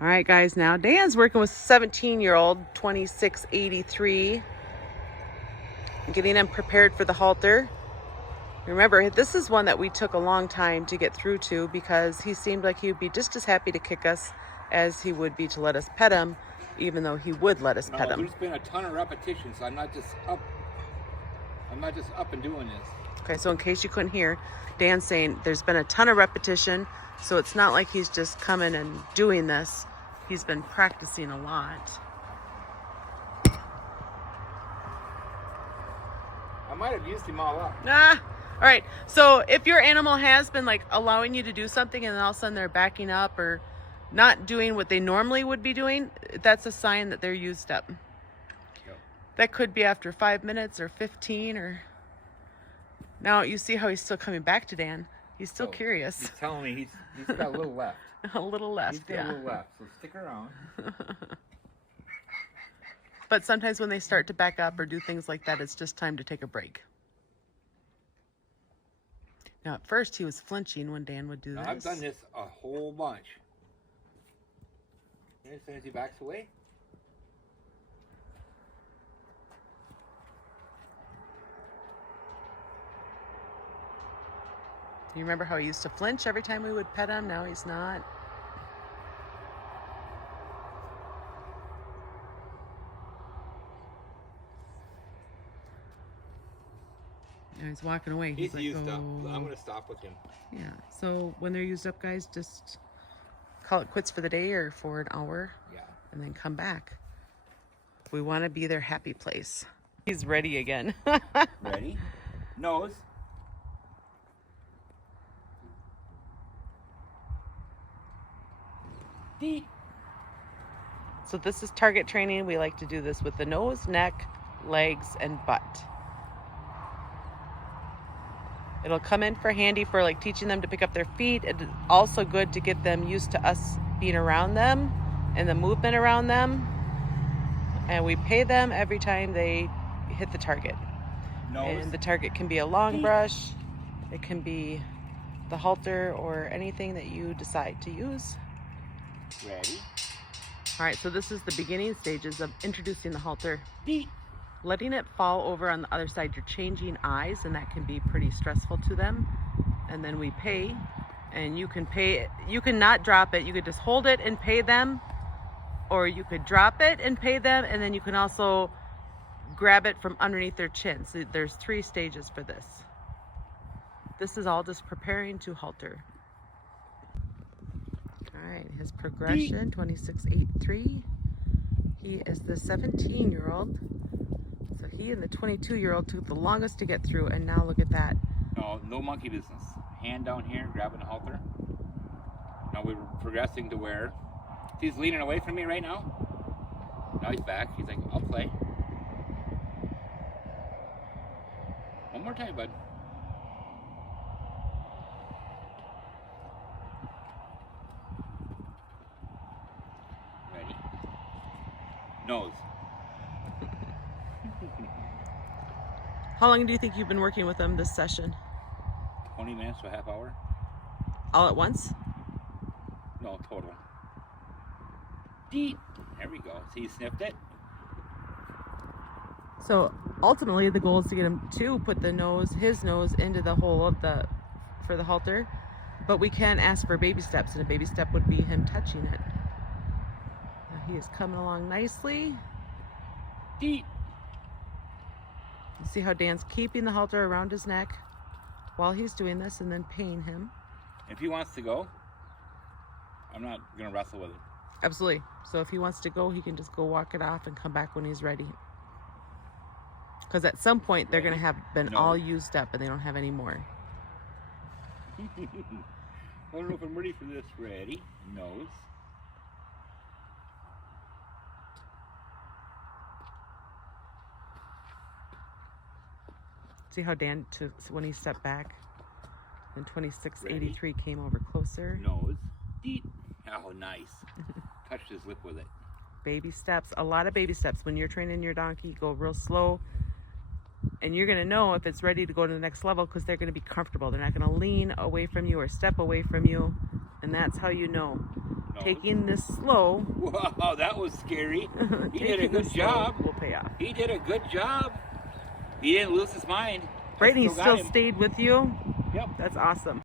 All right, guys, now Dan's working with 17-year-old, 2683, getting him prepared for the halter. Remember, this is one that we took a long time to get through to because he seemed like he would be just as happy to kick us as he would be to let us pet him, even though he would let us pet him. There's been a ton of repetitions, so I'm not just up and doing this. Okay, so in case you couldn't hear, Dan's saying there's been a ton of repetition, so it's not like he's just coming and doing this. He's been practicing a lot. I might have used him all up. All right, so if your animal has been like allowing you to do something and then all of a sudden they're backing up or not doing what they normally would be doing, that's a sign that they're used up. Yep. That could be after 5 minutes or 15 or... Now you see how he's still coming back to Dan. He's still curious. He's telling me he's got a little left. A little left, He's got a little left, so stick around. But sometimes when they start to back up or do things like that, it's just time to take a break. Now, at first, he was flinching when Dan would do this. I've done this a whole bunch. And as soon as he backs away, you remember how he used to flinch every time we would pet him? Now he's not. Now he's walking away. he's like, used up. "Oh." I'm going to stop with him. Yeah, so when they're used up, guys, just call it quits for the day or for an hour. Yeah. And then come back. We want to be their happy place. He's ready again. Ready? Nose. Deep. So this is target training. We like to do this with the nose, neck, legs, and butt. It'll come in for handy for like teaching them to pick up their feet. It's also good to get them used to us being around them and the movement around them. And we pay them every time they hit the target. Nose. And the target can be a long brush. It can be the halter or anything that you decide to use. Ready? All right, so this is the beginning stages of introducing the halter. Deep. Letting it fall over on the other side, you're changing eyes, and that can be pretty stressful to them. And then we pay, and you can pay, you can not drop it. You could just hold it and pay them, or you could drop it and pay them, and then you can also grab it from underneath their chin. So there's 3 stages for this. This is all just preparing to halter. All right, his progression, 2683. He is the 17-year-old. So he and the 22-year-old took the longest to get through, and now look at that. No monkey business. Hand down here, grabbing the halter. Now we're progressing to where he's leaning away from me right now. Now he's back. He's like, I'll play. One more time, bud. Ready? Nose. How long do you think you've been working with him this session? 20 minutes to a half hour? All at once? No, total. Deep. There we go. See, he sniffed it. So ultimately the goal is to get him to put the nose, his nose, into the hole of for the halter. But we can ask for baby steps, and a baby step would be him touching it. Now he is coming along nicely. Deep. You see how Dan's keeping the halter around his neck while he's doing this and then paying him. If he wants to go, I'm not going to wrestle with it. Absolutely. So if he wants to go, he can just go walk it off and come back when he's ready. Because at some point, they're going to have been all used up and they don't have any more. I don't know if I'm ready for this. Ready? Nose. See how Dan, when he stepped back, and 2683 came over closer. Nose. Deep. Oh, nice. Touched his lip with it. Baby steps, a lot of baby steps. When you're training your donkey, go real slow. And you're going to know if it's ready to go to the next level because they're going to be comfortable. They're not going to lean away from you or step away from you. And that's how you know. taking this slow. Wow, that was scary. He did a taking good this job. slow will pay off. He did a good job. He didn't lose his mind. Right, and he got still him. stayed with you. Yep. That's awesome.